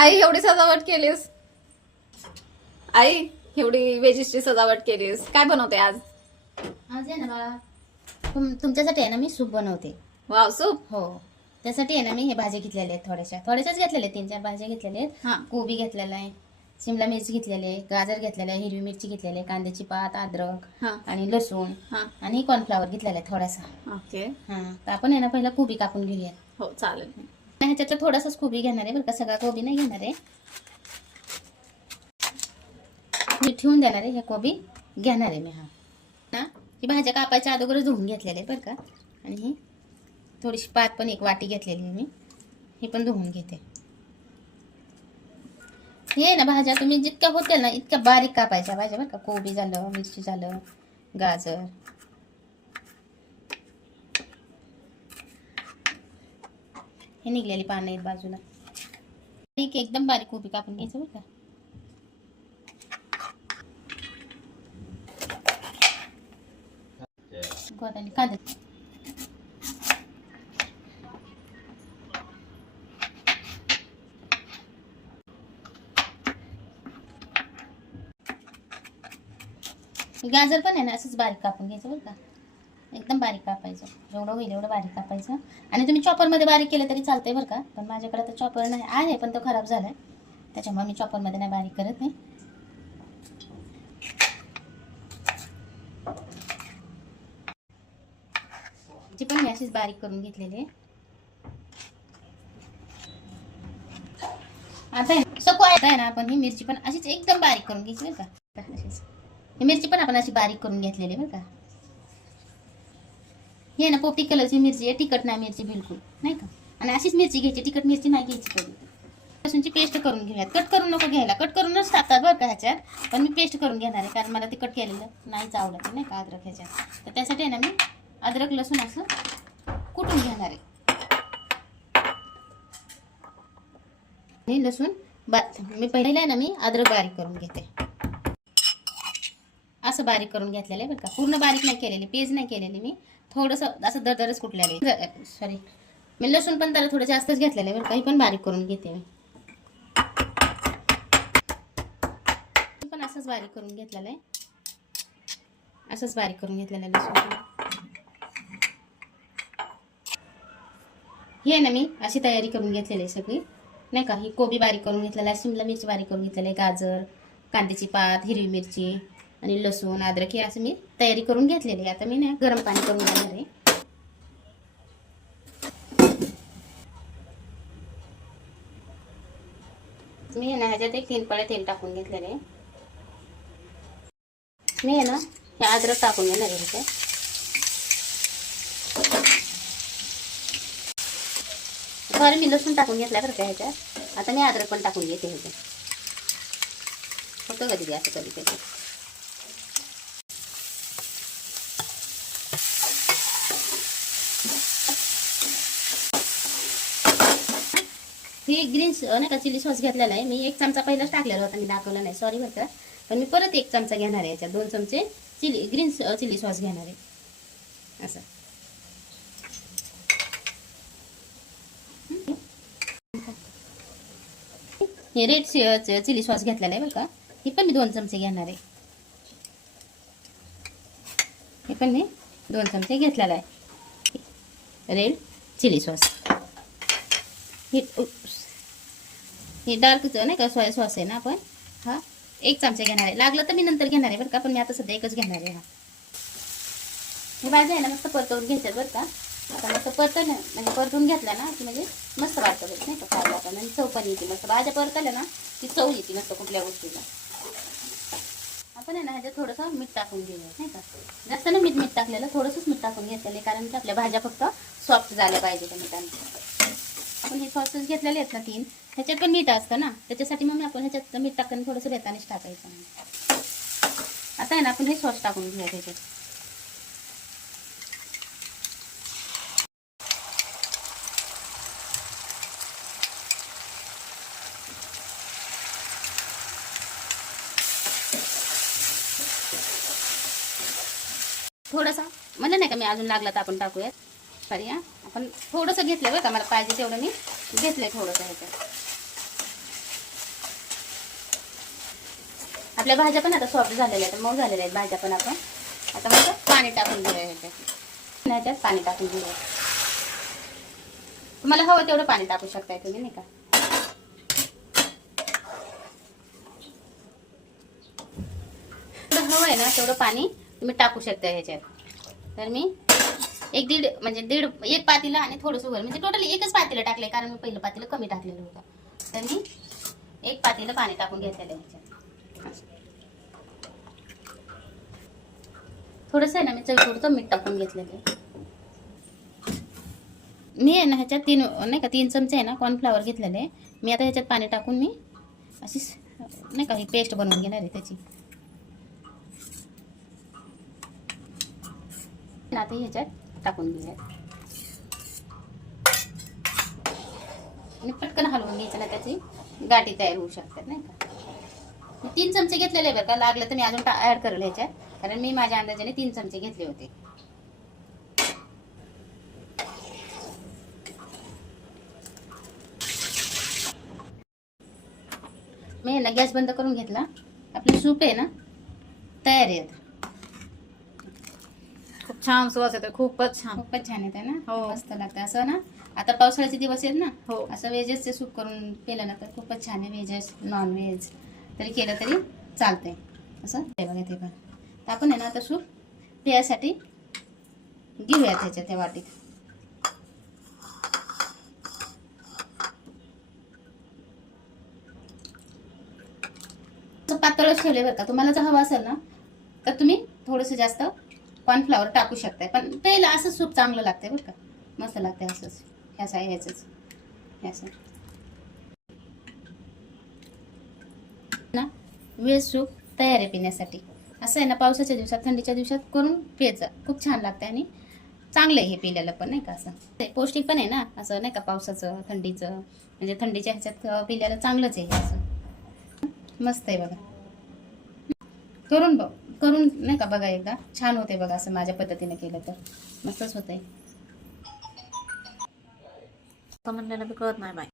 आई एवढी सजावट केलीस, आई एवढी वेजीची सजावट केलीस, काय बनवते आज? आज आहे ना बाळा, तुमच्यासाठी आहे ना मी सूप बनवते. Wow, soup. हो, त्यासाठी आहे ना मी हे भाज्या घेतलेल्या आहेत, थोड्याशाच घेतलेल्या आहेत, 3-4 भाज्या घेतलेल्या आहेत. हा. कोबी घेतलेला आहे, शिमला मिरची घेतलेली आहे, गाजर घेतलेला आहे, हिरवी मिरची घेतलेली आहे, कांद्याची पात, अद्रक हा. आणि लसूण हा. आणि कॉर्नफ्लॉवर घेतलेला आहे थोडासा. ओके. हां, तर आपण आहे ना पहिला कोबी कापून घेऊया. हो चालेल. ह्याच्यातलं थोडासाच कोबी घेणार आहे बरं का, सगळा कोबी नाही घेणार आहे. मी ठेवून देणार आहे, हे कोबी घेणार आहे मी. हा ना, ही भाज्या कापायच्या अगोदर धुवून घेतलेले बरं का. आणि ही थोडीशी पात पण एक वाटी घेतलेली मी, हे पण धुवून घेते. हे ना भाज्या तुम्ही जितक्या होतील ना इतक्या बारीक कापायच्या भाज्या बरं का. कोबी झालं, मिरची झालं, गाजर. हे निघलेली पानं आहेत बाजूला. ठीक, एकदम बारीक कोबी कापून घ्यायचं बरं का. गोदानी कांदे गाजर पण आहे ना असंच बारीक कापून घ्यायचं बरं का. एकदम बारीक कापायचं, जेवढं होईल एवढं बारीक कापायचं. आणि तुम्ही चॉपरमध्ये बारीक केलं तरी चालतंय बरं का, पण माझ्याकडे तर चॉपर नाही आहे, पण तो खराब झालाय, त्याच्यामुळे मी चॉपरमध्ये नाही बारीक करत नाही. जी पण मी अशीच बारीक करून घेतलेली आहे. आता आहे ना आपण ही मिरची पण अशीच एकदम बारीक करून घ्यायची बरं का. अशीच ही मिरची पण आपण अशी बारीक करून घेतलेली बरं का. हे ना पोपटी कलरची मिरची आहे, तिखट नाही मिरची बिलकुल नाही का. आणि अशीच मिरची घ्यायची, तिखट मिरची नाही घ्यायची कधी. लसूणची पेस्ट करून घेऊयात, कट करून नको घ्यायला, कट करूनच टाकतात बरं का ह्याच्यात, पण मी पेस्ट करून घेणार आहे कारण मला तिखट केलेलं नाहीच आवडत नाही का अद्रक ह्याच्यात. तर त्यासाठी आहे ना मी अद्रक लसूण असं कुटून घेणार आहे. लसूण मी पहिला आहे ना मी अद्रक बारीक करून घेते, असं बारीक करून घेतलेलं आहे बरं का. पूर्ण बारीक नाही केलेली, पेज नाही केलेली मी, थोडंसं असं दरदरच कुटलेलं. सॉरी, मी लसूण पण त्याला थोडं जास्तच घेतलेलं आहे बरं का. ही पण बारीक करून घेते मी, पण असंच बारीक करून घेतलेलं आहे, असंच बारीक करून घेतलेलं आहे लसूण. हे ना मी अशी तयारी करून घेतलेली आहे सगळी नाही का. ही कोबी बारीक करून घेतलेला आहे, शिमला मिरची बारीक करून घेतलेली आहे, गाजर, कांद्याची पात, हिरवी मिरची आणि लसूण अद्रक हे असं मी तयारी करून घेतलेली आहे. आता मी ना गरम पाणी करून घेणार आहे. मी ना ह्याच्यात एक 3 पळे तेल टाकून घेतलेले आहे. मी आहे ना हे अद्रक टाकून घेणार आहे ह्याच्यात. सॉरी, मी लसूण टाकून घेतला बरं का ह्याच्यात. आता मी अद्रक पण टाकून घेते ह्याच्यात. होतं कधी असं कधी कधी. हे ग्रीन नाही का चिली सॉस घेतलेला आहे मी. 1 चमचा पहिलाच टाकलेला होता, मी दाखवला नाही, सॉरी बरं का. पण मी परत 1 चमचा घेणार आहे याच्यात. 2 चमचे ग्रीन चिली सॉस घेणार आहे असं. हे रेड चिली सॉस घेतलेला आहे बरं का. हे पण मी 2 चमचे घेणार आहे. हे पण मी 2 चमचे घेतलेला आहे रेड चिली सॉस. हे डार्क नाही का सोया सॉस आहे ना, आपण हा 1 चमचा घेणार आहे. लागलं तर मी नंतर घेणार आहे बरं का, पण मी आता सध्या 1च घेणार आहे. हा हे भाज्या आहे ना मस्त परतवून घ्यायच्यात बरं का. आता मस्त परतवलं म्हणजे परतून घेतल्या ना की म्हणजे मस्त वाटतं बरं नाही का खायला. आता म्हणजे चव पण येते मस्त. भाज्या परतवल्या ना की चव येते मस्त कुठल्या गोष्टीला. आपण आहे ना ह्याच्यात थोडंसं मीठ टाकून घेऊया नाही का. जास्त ना मीठ टाकलेलं, थोडंसंच मीठ टाकून घेतलेलं, कारण की आपल्या भाज्या फक्त सॉफ्ट झाल्या पाहिजे त्या मिठाने. आपण हे सॉसेस घेतलेले आहेत ना 3, ह्याच्यात पण मीठ असतं ना, त्याच्यासाठी मग आपण ह्याच्यात मीठ टाकून थोडंसं रेतानेच टाकायचं. आता आहे ना आपण हे सॉस टाकून घेऊया ह्याच्यात. थोडंसं म्हणलं नाही का मी, अजून लागला तर आपण टाकूयात. सॉरी आपण थोडंसं घेतलं बरं का, मला पाहिजे तेवढं मी घेतलंय थोडंसं ह्याच्यात. आपल्या भाज्या पण आता सॉफ्ट झालेल्या आहेत, मऊ झालेल्या आहेत भाज्या पण. आपण आता मग पाणी टाकून घेऊया ह्याच्यात पाणी टाकून घेऊया. तुम्हाला हवं तेवढं पाणी टाकू शकताय तुम्ही, नाही का. हवं आहे ना तेवढं पाणी तुम्ही टाकू शकता ह्याच्यात. तर मी एक पातेलं आणि थोडंसं वर, म्हणजे टोटली एकच पातेलं टाकलंय, कारण मी पहिलं पातेलं कमी टाकलेलं होतं. तर मी एक पातेलं पाणी टाकून घेतलेलं आहे ह्याच्यात. थोडंसं आहे ना मी चवीपुरतं मीठ टाकून घेतलेलं आहे. मी आहे ना ह्याच्यात 3 चमचे आहे ना कॉर्नफ्लॉवर घेतलेले आहे. मी आता ह्याच्यात पाणी टाकून मी अशी नाही का ही पेस्ट बनवून घेणार आहे त्याची. आता ह्याच्यात टाकून घेऊयात आणि पटकन हलवून घ्यायचं ना, त्याची गाठी तयार होऊ शकतात, नाही का. मी 3 चमचे घेतलेले आहे बरं का. लागलं तर मी अजून ऍड करेल ह्याच्यात, कारण मी माझ्या अंदाजाने 3 चमचे घेतले होते. मी ना गॅस बंद करून घेतला. आपले सूप आहे ना तयार आहे. खूप छान सुवास येतोय, खूपच छान. खूपच छान येते ना. हो. मस्त लागतं असं ना. आता पावसाळ्याचे दिवस आहेत ना. हो. असं व्हेजचे सूप करून केलं ना तर खूपच छान आहे. व्हेजेस नॉन व्हेज तरी केलं तरी चालतंय. असं हे बघा ते पण. तर आपण आहे ना आता सूप पिण्यासाठी घेऊयात ह्याच्यात त्या वाटीत. पातळच ठेवले बरं का. तुम्हाला जर हवं असेल ना तर तुम्ही थोडंसं जास्त कॉर्नफ्लॉवर टाकू शकताय, पण पहिलं असं सूप चांगलं लागतंय बरं का. मस्त लागतंय असंच. ह्याचंच ना व्हेज सूप तयार आहे पिण्यासाठी. असं आहे ना पावसाच्या दिवसात, थंडीच्या दिवसात करून प्यायचं. खूप छान लागतं आणि चांगलं आहे हे पिल्याला पण, नाही का. असं ते पौष्टिक पण आहे ना, असं नाही का. पावसाचं थंडीचं म्हणजे थंडीच्या ह्याच्यात पिल्याला चांगलंच आहे असं. मस्त आहे बघा. करून नाही का बघा एकदा. छान होते बघा असं माझ्या पद्धतीने केलं तर मस्तच होतंय. म्हणलेलं बी कळत नाही बाई.